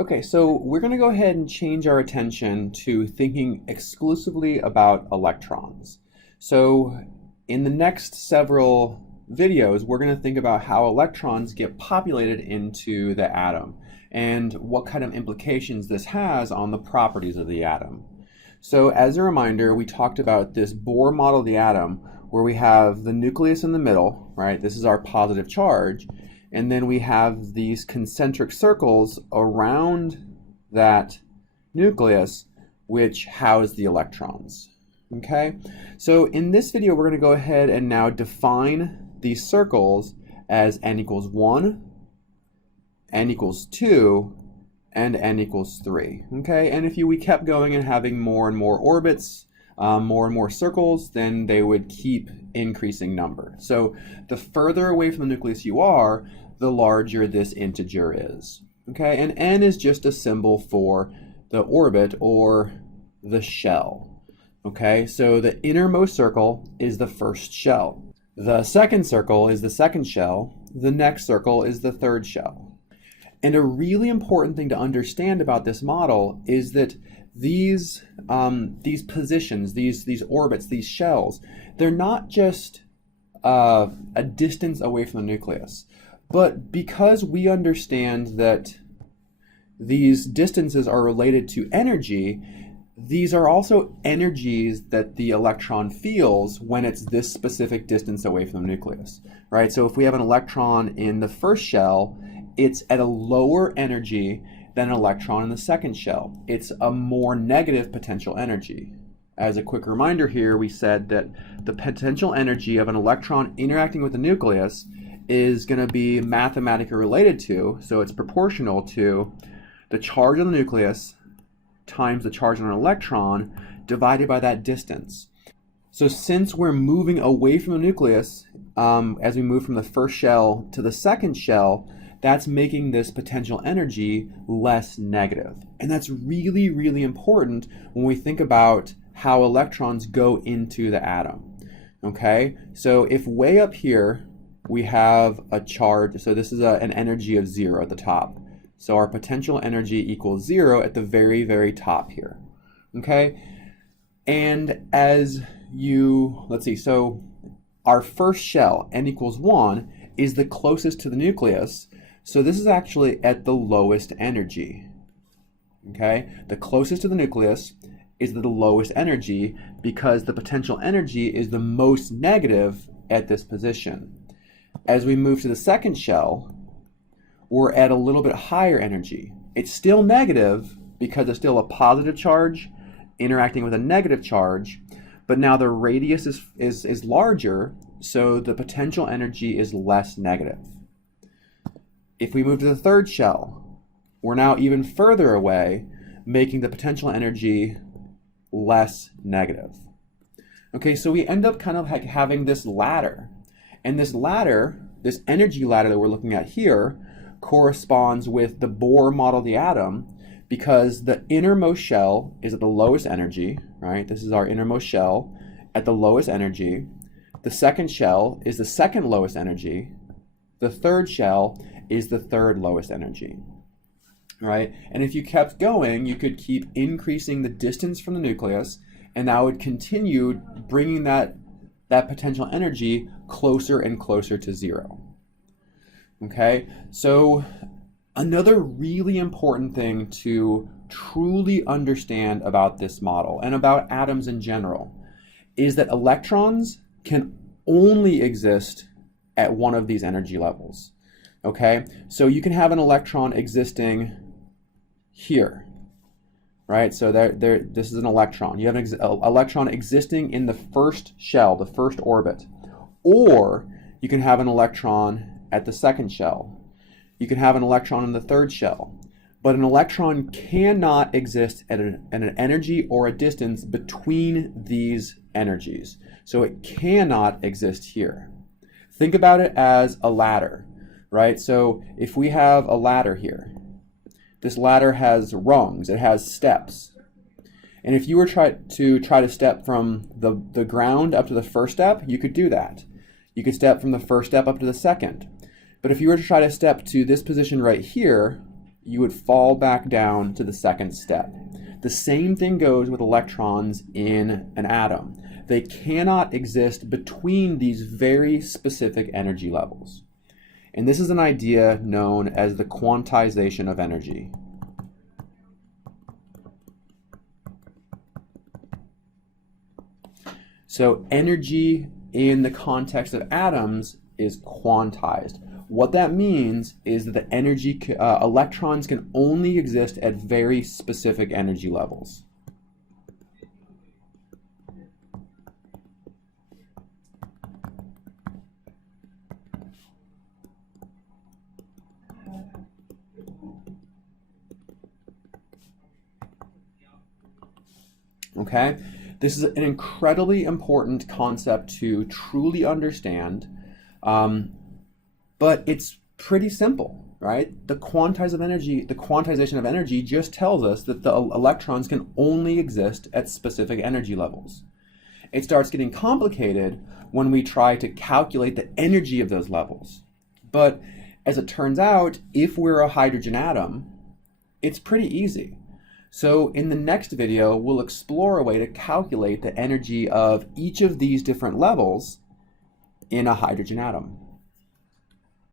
Okay, so we're going to go ahead and change our attention to thinking exclusively about electrons. So in the next several videos, we're going to think about how electrons get populated into the atom and what kind of implications this has on the properties of the atom. So as a reminder, we talked about this Bohr model of the atom where we have the nucleus in the middle, right? This is our positive charge. And then we have these concentric circles around that nucleus which house the electrons. Okay, so in this video we're going to go ahead and now define these circles as n equals 1, n equals 2, and n equals 3. Okay, and if we kept going and having more and more orbits, more and more circles, then they would keep increasing number. So the further away from the nucleus you are, the larger this integer is. Okay, and n is just a symbol for the orbit or the shell. Okay, so the innermost circle is the first shell. The second circle is the second shell. The next circle is the third shell. And a really important thing to understand about this model is that these positions, these orbits, these shells, they're not just a distance away from the nucleus. But because we understand that these distances are related to energy, these are also energies that the electron feels when it's this specific distance away from the nucleus, right? So if we have an electron in the first shell, it's at a lower energy than an electron in the second shell. It's a more negative potential energy. As a quick reminder here, we said that the potential energy of an electron interacting with the nucleus is going to be mathematically related to, so it's proportional to the charge on the nucleus times the charge on an electron divided by that distance. So since we're moving away from the nucleus, as we move from the first shell to the second shell, that's making this potential energy less negative. And that's really, really important when we think about how electrons go into the atom. Okay, so if way up here we have a charge, so this is an energy of 0 at the top. So our potential energy equals 0 at the very, very top here. Okay, and as let's see, so our first shell, n equals 1, is the closest to the nucleus. So this is actually at the lowest energy. Okay, the closest to the nucleus is the lowest energy because the potential energy is the most negative at this position. As we move to the second shell, we're at a little bit higher energy. It's still negative because it's still a positive charge interacting with a negative charge, but now the radius is larger, so the potential energy is less negative. If we move to the third shell, we're now even further away, making the potential energy less negative. Okay, so we end up kind of like having this ladder. And this ladder, this energy ladder that we're looking at here, corresponds with the Bohr model of the atom because the innermost shell is at the lowest energy, right? This is our innermost shell at the lowest energy. The second shell is the second lowest energy. The third shell is the third lowest energy, right? And if you kept going, you could keep increasing the distance from the nucleus, and that would continue bringing that potential energy closer and closer to 0. Okay, so another really important thing to truly understand about this model and about atoms in general is that electrons can only exist at one of these energy levels. Okay, so you can have an electron existing here, right? So this is an electron. You have an electron existing in the first shell, the first orbit, or you can have an electron at the second shell. You can have an electron in the third shell, but an electron cannot exist at an energy or a distance between these energies. So it cannot exist here. Think about it as a ladder, right? So if we have a ladder here, this ladder has rungs, it has steps. And if you were try to step from the ground up to the first step, you could do that. You could step from the first step up to the second. But if you were to try to step to this position right here, you would fall back down to the second step. The same thing goes with electrons in an atom. They cannot exist between these very specific energy levels. And this is an idea known as the quantization of energy. So energy in the context of atoms is quantized. What that means is that the energy electrons can only exist at very specific energy levels. Okay? This is an incredibly important concept to truly understand, but it's pretty simple, right? The quantization of energy just tells us that the electrons can only exist at specific energy levels. It starts getting complicated when we try to calculate the energy of those levels. But as it turns out, if we're a hydrogen atom, it's pretty easy. So in the next video, we'll explore a way to calculate the energy of each of these different levels in a hydrogen atom.